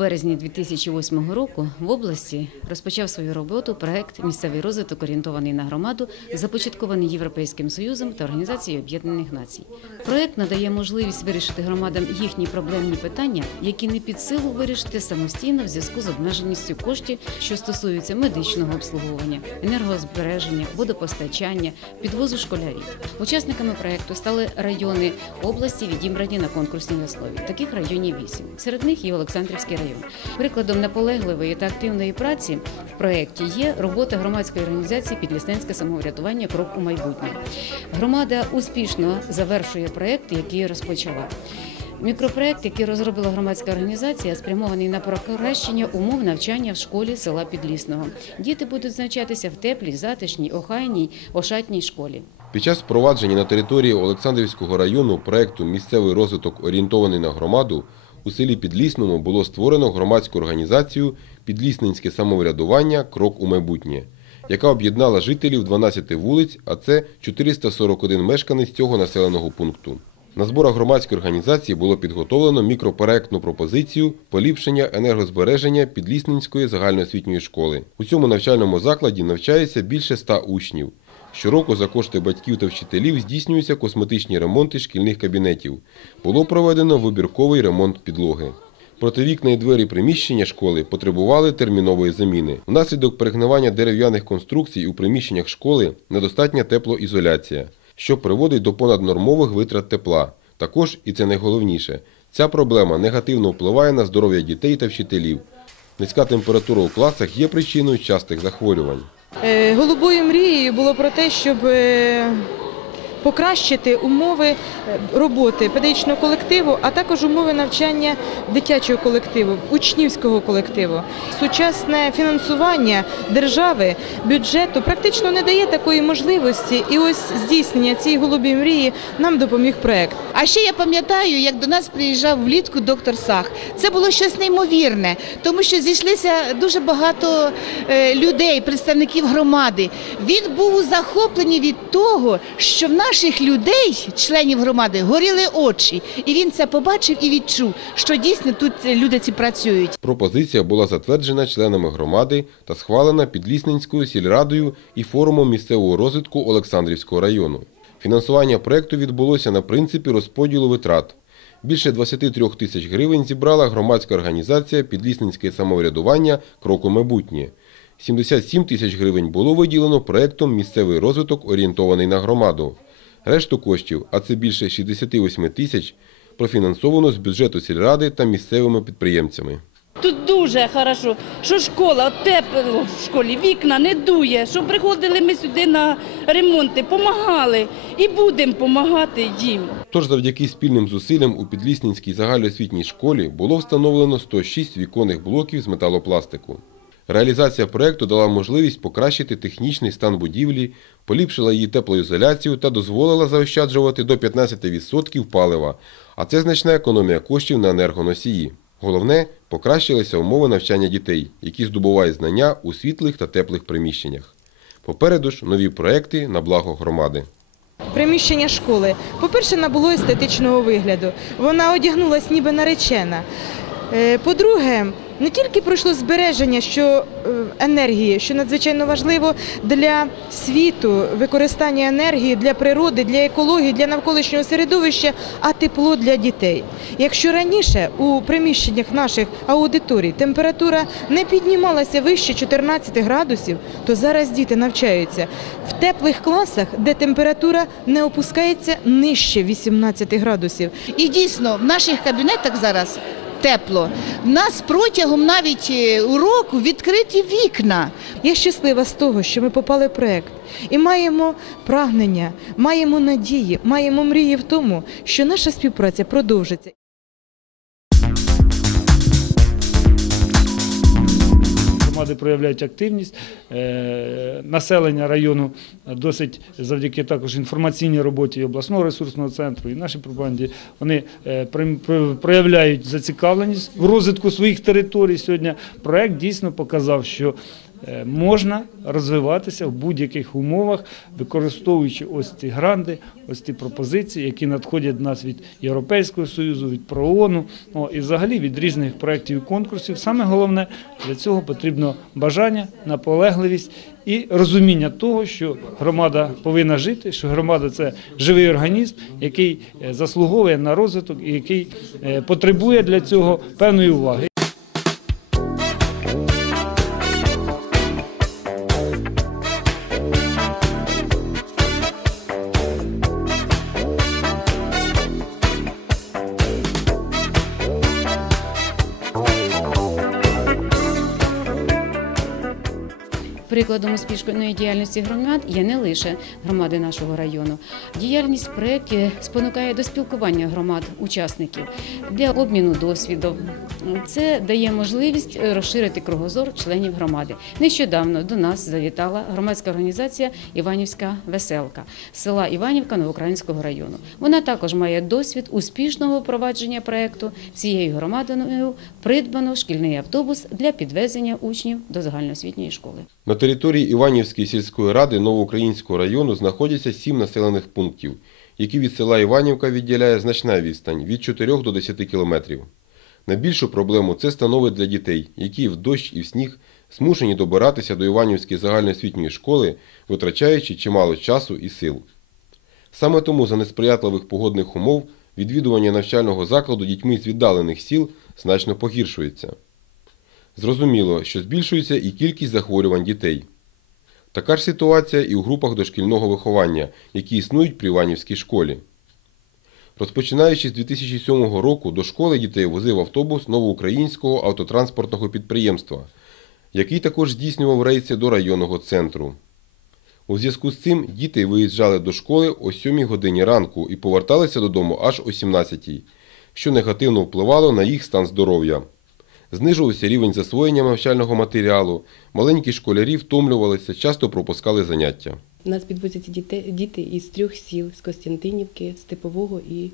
березні 2008 року в області розпочав свою роботу проект Місцевий розвиток орієнтований на громаду, започаткований Європейським Союзом та Організацією Об'єднаних Націй. Проект надає можливість вирішити громадам їхні проблемні питання, які не під силу вирішити самостійно в зв'язку з обмеженістю коштів, що стосуються медичного обслуговування, енергозбереження, водопостачання, підвозу школярів. Учасниками проекту стали райони області, відібрані на конкурсній основі. Таких районів вісім. Серед них і Олександрівський район. Прикладом наполегливої та активної праці в проєкті є робота громадської організації Підлісненське самоврядування Крок у майбутнє. Громада успішно завершує проєкт, який розпочала. Мікропроект, який розробила громадська організація, спрямований на покращення умов навчання в школі села Підлісного. Діти будуть навчатися в теплій, затишній, охайній, ошатній школі. Під час впровадження на території Олександрівського району проекту Місцевий розвиток орієнтований на громаду у селі Підлісному було створено громадську організацію Підлісненське самоврядування Крок у майбутнє, яка об'єднала жителів 12 вулиць, а це 441 мешканець цього населеного пункту. На зборах громадської організації було підготовлено мікропроектну пропозицію поліпшення енергозбереження Підлісненської загальноосвітньої школи. У цьому навчальному закладі навчається більше 100 учнів. Щороку за кошти батьків та вчителів здійснюються косметичні ремонти шкільних кабінетів. Було проведено вибірковий ремонт підлоги. Проте вікна і двері приміщення школи потребували термінової заміни. Внаслідок перегнивання дерев'яних конструкцій у приміщеннях школи недостатня теплоізоляція, що приводить до понаднормових витрат тепла. Також, і це найголовніше, ця проблема негативно впливає на здоров'я дітей та вчителів. Низька температура у класах є причиною частих захворювань. Е, Голубою мрією було про те, щоб е, покращити умови е, роботи педагогічного колективу, а також умови навчання дитячого колективу, учнівського колективу. Сучасне фінансування держави, бюджету практично не дає такої можливості, і ось здійснення цієї голубої мрії нам допоміг проект. А ще я пам'ятаю, як до нас приїжджав влітку доктор Сах. Це було щось неймовірне, тому що зійшлися дуже багато е, людей, представників громади. Він був захоплений від того, що в наших людей, членів громади, горіли очі, і він це побачив і відчув, що дійсно тут е, люди ці працюють. Пропозиція була затверджена членами громади та схвалена Підлісненською сільрадою і форумом місцевого розвитку Олександрівського району. Фінансування проєкту відбулося на принципі розподілу витрат. Більше 23 тисяч гривень зібрала громадська організація Підлісненське самоврядування «Крок у майбутнє». 77 тисяч гривень було виділено проєктом «Місцевий розвиток орієнтований на громаду». Решту коштів, а це більше 68 тисяч, профінансовано з бюджету сільради та місцевими підприємцями. Тут дуже хорошо, що школа, тепло в школі, вікна не дує, що приходили ми сюди на ремонти, допомагали і будемо допомагати їм. Тож завдяки спільним зусиллям у Підлісненській загальноосвітній школі було встановлено 106 віконних блоків з металопластику. Реалізація проєкту дала можливість покращити технічний стан будівлі, поліпшила її теплоізоляцію та дозволила заощаджувати до 15% палива, а це значна економія коштів на енергоносії. Головне – покращилися умови навчання дітей, які здобувають знання у світлих та теплих приміщеннях. Попереду ж нові проекти на благо громади. Приміщення школи, по-перше, набуло естетичного вигляду. Вона одягнулась ніби наречена. Е, По-друге, не тільки пройшло збереження що е, енергії, що надзвичайно важливо для світу, використання енергії для природи, для екології, для навколишнього середовища, а тепло для дітей. Якщо раніше у приміщеннях наших аудиторій температура не піднімалася вище 14 градусів, то зараз діти навчаються в теплих класах, де температура не опускається нижче 18 градусів. І дійсно в наших кабінетах зараз тепло. В нас протягом навіть е, уроку відкриті вікна. Я щаслива з того, що ми попали в проект і маємо прагнення, маємо надії, маємо мрії в тому, що наша співпраця продовжиться. Громади проявляють активність. Е, Населення району досить завдяки також інформаційній роботі обласного ресурсного центру і нашій пропаганді вони е, проявляють зацікавленість в розвитку своїх територій. Сьогодні проект дійсно показав, що можна розвиватися в будь-яких умовах, використовуючи ось ці гранди, ось ці пропозиції, які надходять до нас від Європейського Союзу, від ПРООНу, о, і взагалі від різних проєктів і конкурсів. Саме головне для цього потрібно бажання, наполегливість і розуміння того, що громада повинна жити, що громада це живий організм, який е, заслуговує на розвиток і який е, потребує для цього певної уваги. Прикладом успішної діяльності громад є не лише громади нашого району. Діяльність в спонукає до спілкування громад, учасників для обміну досвідом. Це дає можливість розширити кругозор членів громади. Нещодавно до нас завітала громадська організація Іванівська веселка села Іванівка Новоукраїнського району. Вона також має досвід успішного впровадження проєкту. Цією громадою придбано шкільний автобус для підвезення учнів до загальноосвітньої школи. Території Іванівської сільської ради Новоукраїнського району знаходяться сім населених пунктів, які від села Іванівка відділяє значна відстань від 4 до 10 кілометрів. Найбільшу проблему це становить для дітей, які в дощ і в сніг змушені добиратися до Іванівської загальноосвітньої школи, витрачаючи чимало часу і сил. Саме тому за несприятливих погодних умов відвідування навчального закладу дітьми з віддалених сіл значно погіршується. Зрозуміло, що збільшується і кількість захворювань дітей. Така ж ситуація і у групах дошкільного виховання, які існують при Іванівській школі. Розпочинаючи з 2007 року до школи дітей возив автобус новоукраїнського автотранспортного підприємства, який також здійснював рейси до районного центру. У зв'язку з цим діти виїжджали до школи о 7 годині ранку і поверталися додому аж о 17, що негативно впливало на їх стан здоров'я. Знижувався рівень засвоєння навчального матеріалу, маленькі школярі втомлювалися, часто пропускали заняття. У нас підвозяться діти, діти із трьох сіл з Костянтинівки, Степового і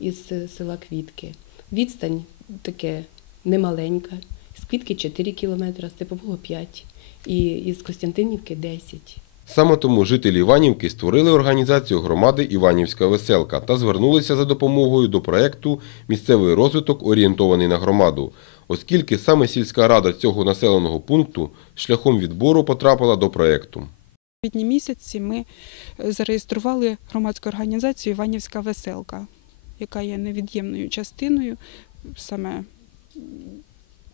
із села Квітки. Відстань таке немаленька. З Квітки 4 кілометри, Степового 5 і із Костянтинівки 10. Саме тому жителі Іванівки створили організацію громади Іванівська веселка та звернулися за допомогою до проєкту Місцевий розвиток орієнтований на громаду, оскільки саме сільська рада цього населеного пункту шляхом відбору потрапила до проєкту. У квітні місяці ми е, зареєстрували громадську організацію Іванівська веселка, яка є невід'ємною частиною саме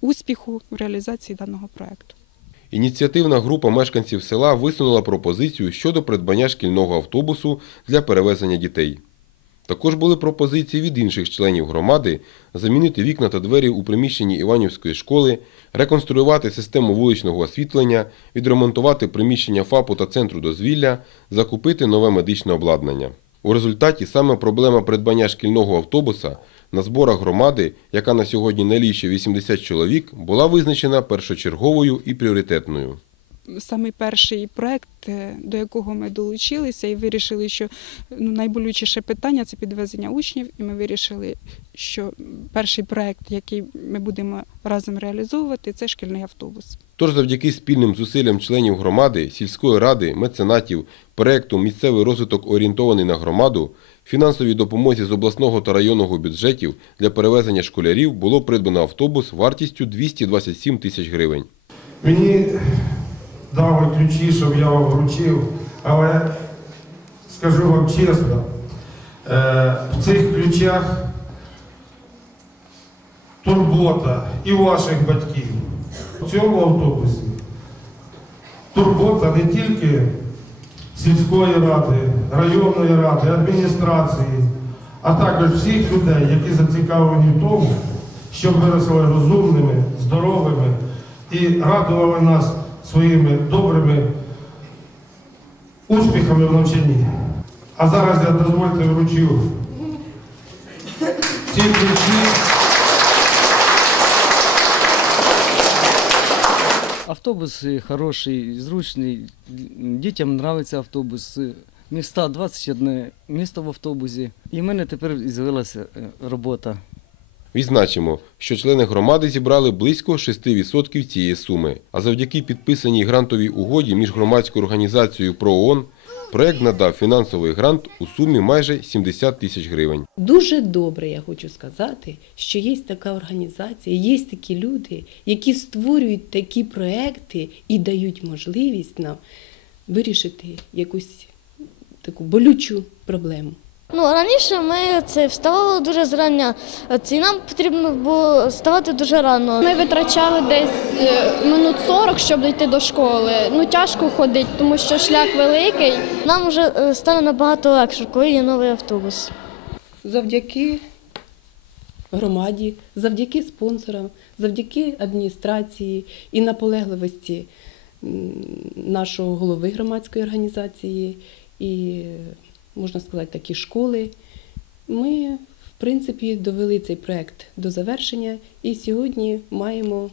успіху в реалізації даного проекту. Ініціативна група мешканців села висунула пропозицію щодо придбання шкільного автобусу для перевезення дітей. Також були пропозиції від інших членів громади замінити вікна та двері у приміщенні Іванівської школи, реконструювати систему вуличного освітлення, відремонтувати приміщення ФАПу та центру дозвілля, закупити нове медичне обладнання. У результаті саме проблема придбання шкільного автобуса на зборах громади, яка на сьогодні налічує 80 чоловік, була визначена першочерговою і пріоритетною. Самий перший проект, е, до якого ми долучилися і вирішили, що ну, найболючіше питання це підвезення учнів, і ми вирішили, що перший проект, який ми будемо разом реалізовувати, це шкільний автобус. Тож завдяки спільним зусиллям членів громади, сільської ради, меценатів, проєкту «Місцевий розвиток орієнтований на громаду» фінансовій допомозі з обласного та районного бюджетів для перевезення школярів було придбано автобус вартістю 227 тисяч гривень. Мені дали ключі, щоб я вам вручив, але скажу вам чесно, е, в цих ключах турбота і ваших батьків. В цьому автобусі турбота не тільки сільської ради, районної ради, адміністрації, а також всіх людей, які зацікавлені в тому, щоб виросли розумними, здоровими і радували нас своїми добрими успіхами в навчанні. А зараз я дозвольте вручу ці ключі. Автобус е, хороший, зручний. Дітям подобається автобус. Е, Міста 21 місто в автобусі. І в мене тепер з'явилася е, робота. Відзначимо, що члени громади зібрали близько 6% цієї суми. А завдяки підписаній грантовій угоді між громадською організацією ПРООН проект надав фінансовий грант у сумі майже 70 тисяч гривень. Дуже добре, я хочу сказати, що є така організація, є такі люди, які створюють такі проекти і дають можливість нам вирішити якусь таку болючу проблему. Ну, раніше ми це вставали дуже зрання, і нам потрібно було вставати дуже рано. Ми витрачали десь е, минут 40, щоб дійти до школи. Ну тяжко ходити, тому що шлях великий. Нам вже е, стане набагато легше, коли є новий автобус. Завдяки громаді, завдяки спонсорам, завдяки адміністрації і наполегливості нашого голови громадської організації і, можна сказати, такі школи. Ми, в принципі, довели цей проект до завершення і сьогодні маємо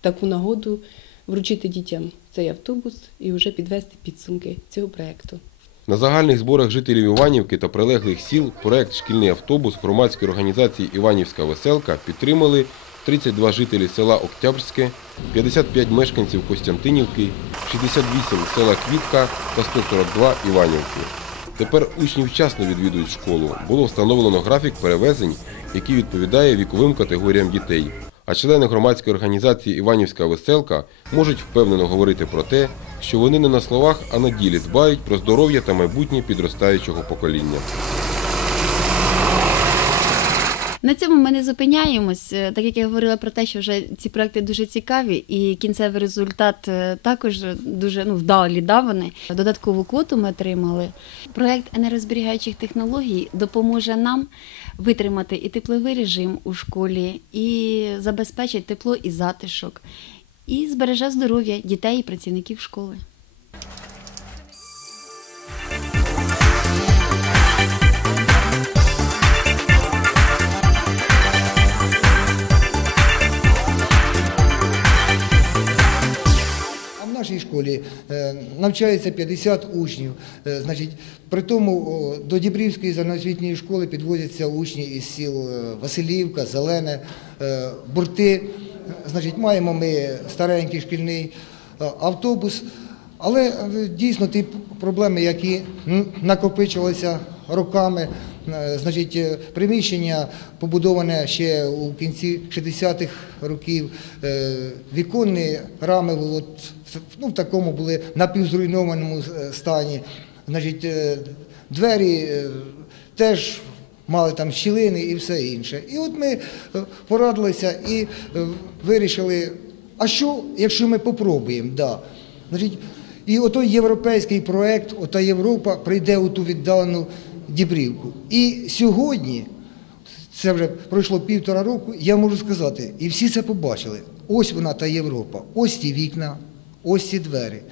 таку нагоду вручити дітям цей автобус і вже підвести підсумки цього проекту. На загальних зборах жителів Іванівки та прилеглих сіл проект «Шкільний автобус» громадської організації «Іванівська веселка» підтримали 32 жителі села Октябрське, 55 мешканців Костянтинівки, 68 села Квітка та 142 Іванівки. Тепер учні вчасно відвідують школу. Було встановлено графік перевезень, який відповідає віковим категоріям дітей. А члени громадської організації Іванівська веселка можуть впевнено говорити про те, що вони не на словах, а на ділі дбають про здоров'я та майбутнє підростаючого покоління. На цьому ми не зупиняємось, Е, так як я говорила про те, що вже ці проекти дуже цікаві, і кінцевий результат е, також дуже ну, вдалі да, вони. Додаткову квоту ми отримали. Проект енергозберігаючих технологій допоможе нам витримати і тепловий режим у школі, і забезпечить тепло і затишок, і збереже здоров'я дітей і працівників школи. Школі е, навчається 50 учнів. Е, Значить, при тому до Дібрівської загальноосвітньої школи підвозяться учні із сіл е, Василівка, Зелене, Бурти. Маємо ми старенький шкільний автобус. Але дійсно ті проблеми, які м, накопичувалися роками, значить, е, приміщення побудоване ще у кінці 60-х років, е, віконні рами от, ну, в такому були напівзруйнованому е, стані. Значить, е, двері е, теж мали там щілини і все інше. І от ми е, порадилися і е, вирішили, а що, якщо ми попробуємо? Да. Значить, і отой європейський проект, ота Європа прийде у ту віддалену Дібрівку. І сьогодні, це вже пройшло півтора року, я можу сказати, і всі це побачили. Ось вона та Європа, ось ті вікна, ось ці двері.